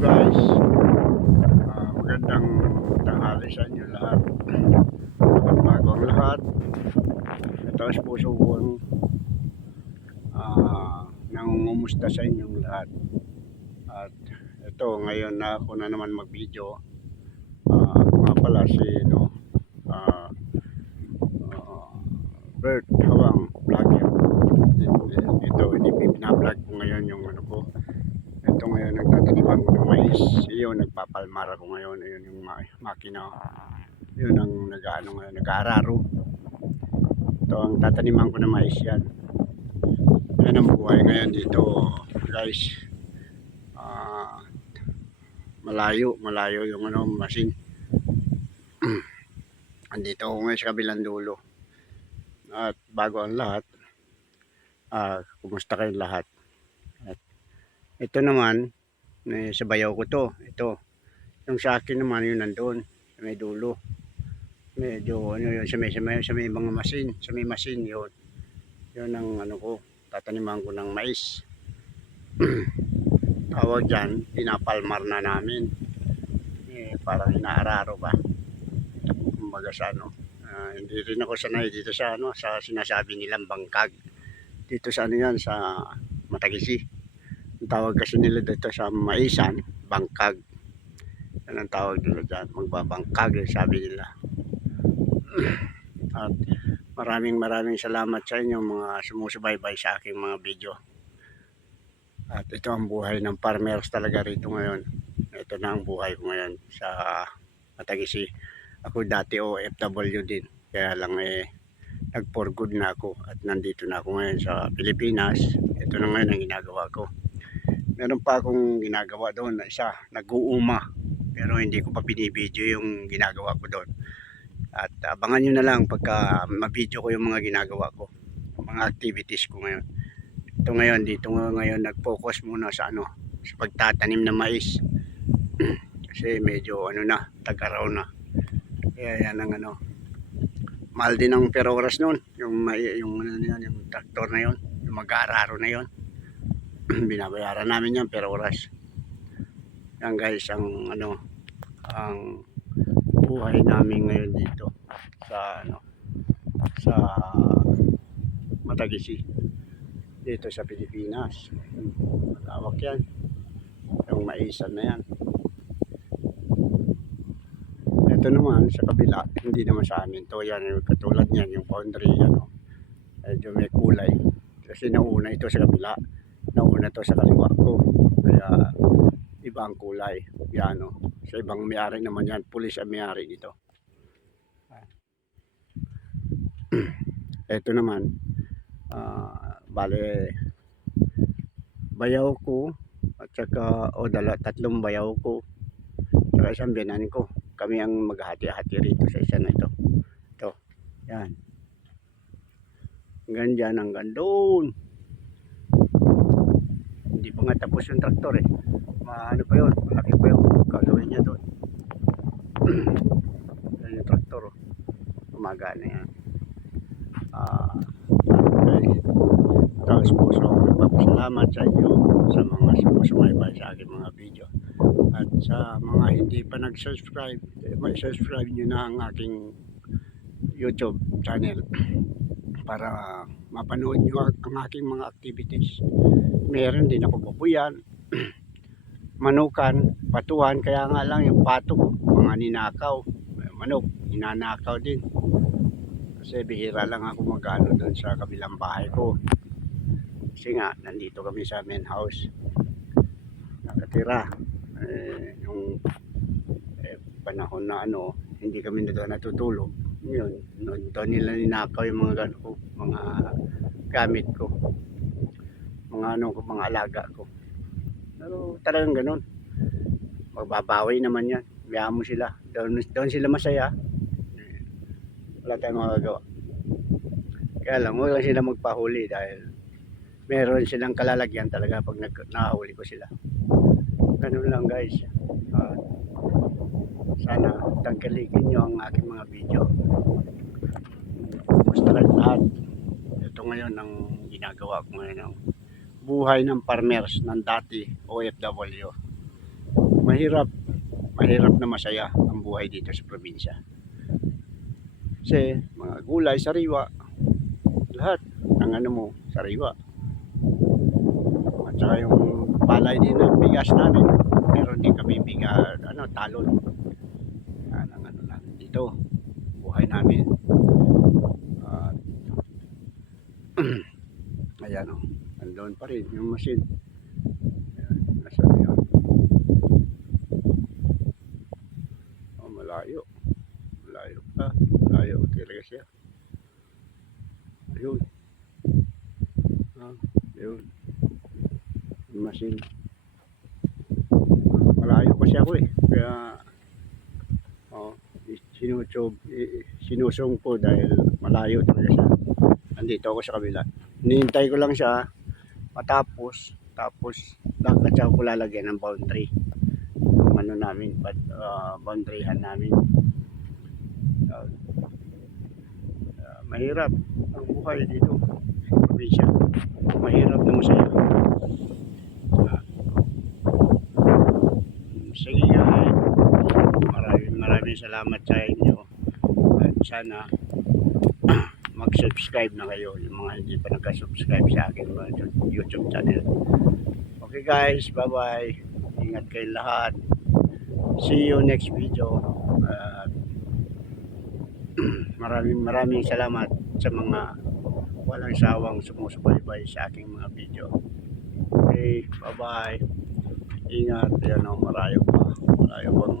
guys. Ah, magandang tanghali sa inyo lahat. Bago ang lahat. Ang puso ko ang ah, nangungumusta sa inyong lahat. At ito, ngayon na ako na naman mag-video. Ah, ako nga pala si no, ah, ah, Bert Hawang Vlogger. Ito, hindi pinablog ko ngayon yung ano ko. Ito ngayon, nagtataniman ko mais. Iyon, nagpapalmar ako ngayon. Iyon yung ma- makina. Yun ang nag-ano ngayon, nag-aararo. Ito ang tataniman ko ng mais yan. Yan ang buhay ngayon dito, guys. Ah, malayo, malayo yung ano, machine. Andito ako ngayon sa kabilang dulo. At bago ang lahat, ah, kumusta kayong lahat? Ito naman, eh, sa bayaw ko to. Ito. Yung sa akin naman, yun nandun. Sa may dulo. Medyo, ano yun, sa may, sa may, sa may mga masin. Sa may masin yun. Yun ang ano ko, tataniman ko ng mais. Tawag dyan, pinapalmar na namin. Eh, parang inaararo ba? Kumbaga sa ano. ah, hindi rin ako sanay dito sa ano, sa sinasabi nilang bangkag. Dito sa ano yan, sa Matagisi. Tawag kasi nila dito sa maisan, bangkag. Yan ang tawag nila dyan, magbabangkag, eh, sabi nila. At maraming maraming salamat sa inyo mga sumusubaybay sa aking mga video. At ito ang buhay ng farmers talaga rito ngayon. Ito na ang buhay ko ngayon sa Matagisi. Ako dati OFW din. Kaya lang eh, nag for good na ako at nandito na ako ngayon sa Pilipinas. Ito na ngayon ang ginagawa ko meron pa akong ginagawa doon na isa, nag-uuma. Pero hindi ko pa binibideo yung ginagawa ko doon. At abangan nyo na lang pagka mabideo ko yung mga ginagawa ko. Mga activities ko ngayon. Ito ngayon, dito nga ngayon nag-focus muna sa ano, sa pagtatanim ng mais. Kasi medyo ano na, tag-araw na. Kaya yan ang ano. Mahal din ang oras noon. Yung, yung, ano na yan, yung tractor na yon yung mag-aararo na yon binabayaran namin yan per oras. Yan guys ang ano ang buhay namin ngayon dito sa ano sa Matagisi dito sa Pilipinas. Malawak yan. Yung maisan na yan. Ito naman sa kabila hindi naman sa amin to. Yan katulad niyan yung boundary ano medyo may kulay. Kasi nauna ito sa kabila nauna to sa kaliwa ko. Kaya iba ang kulay. Yan o. Sa ibang may-ari naman yan. Pulis ang may-ari dito. Ito naman. ah, bale bayaw ko at saka o dala, tatlong bayaw ko saka isang binan ko kami ang maghati-hati rito sa isa na ito ito yan hanggang dyan hanggang doon hindi pa nga tapos yung traktor eh. Maano pa yun, malaki pa yung gagawin niya doon. Yan yung traktor oh. Gumagana yan. Ah, okay. Tapos po so, nagpapasalamat sa inyo sa mga sumusumaybay sa aking mga video. At sa mga hindi pa nag-subscribe, eh, may subscribe nyo na ang aking YouTube channel para mapanood nyo ang aking mga activities meron din ako babuyan, manukan, patuhan, kaya nga lang yung pato mga ninakaw, manok, ninanakaw din. Kasi bihira lang ako magano doon sa kabilang bahay ko. Kasi nga, nandito kami sa main house. Nakatira. Eh, yung eh, panahon na ano, hindi kami na doon natutulog. Yun, doon, doon nila ninakaw yung mga gano ko, mga gamit ko mga ano ko, mga alaga ko. Pero talagang ganun. Magbabawi naman yan. Biyaan mo sila. Doon, doon sila masaya. Wala tayong magagawa. Kaya lang, huwag lang sila magpahuli dahil meron silang kalalagyan talaga pag nag, ko sila. Ganun lang guys. Sana tangkilikin nyo ang aking mga video. Kumusta kayo lahat? Ito ngayon ang ginagawa ko ngayon. Ang buhay ng farmers ng dati OFW. mahirap, mahirap na masaya ang buhay dito sa probinsya. Kasi mga gulay, sariwa, lahat ng ano mo, sariwa. At saka yung palay din ng bigas namin. Pero hindi kami bigas, ano, talon. Yan ang ano namin dito. Buhay namin. At, ayan o. Nandun pa rin yung machine. Ayan, nasa yun. Oh, malayo. Malayo pa. Malayo talaga siya. Ayun. Ah, yun. Yung machine. Malayo kasi ako eh. Kaya, oh, sinusob, eh, sinusong po dahil malayo talaga siya. Nandito ako sa kabila. Hinihintay ko lang siya matapos. Tapos, dapat siya ko lalagyan ng boundary. Yung ano namin, but, uh, boundaryhan namin. Uh, uh, mahirap ang buhay dito sa probinsya. Mahirap na masaya. Ah. sige guys. Maraming salamat sa inyo. At sana mag-subscribe na kayo yung mga hindi pa nagka-subscribe sa akin mga YouTube channel. Okay guys, bye-bye. Ingat kayo lahat. See you next video. At maraming maraming salamat sa mga walang sawang sumusubaybay sa aking mga video. Okay, bye-bye. Ingat, yan o, marayo pa. Marayo pang